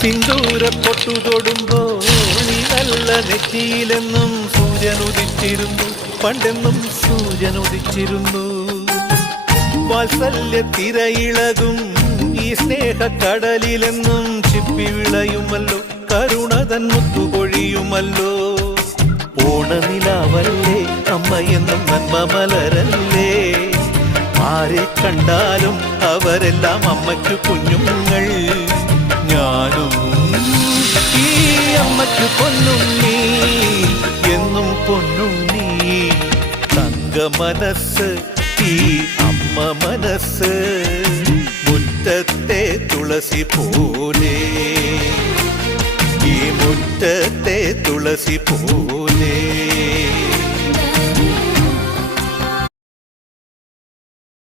സിന്ദൂര പൊട്ടു തൊടുമ്പോൾ നീ നല്ല നെറ്റിയിലെന്നും സൂര്യൻ ഉദിച്ചിരുന്നു, പണ്ടെന്നും സൂര്യൻ ഉദിച്ചിരുന്നു. വാത്സല്യ തിരയിളകും ഈ സ്നേഹക്കടലിലെന്നും ചിപ്പി വിളയുമല്ലോ, കരുണതൻ മുത്തുപൊഴിയുമല്ലോ. ഓണനിലാവല്ലേ അമ്മയെന്നും നന്മ മലരല്ലേ, ആരെ കണ്ടാലും അവരെല്ലാം അമ്മയ്ക്കു കുഞ്ഞുങ്ങൾ. ഞാനും ഈ അമ്മയ്ക്കു പൊന്നുണ്ണി, എന്നും പൊന്നുണ്ണി. തങ്ക മനസ്സ് ഈ അമ്മ മനസ്സ്, മുറ്റത്തെ തുളസി പോലെ, ഈ മുറ്റത്തെ തുളസി പോലെ.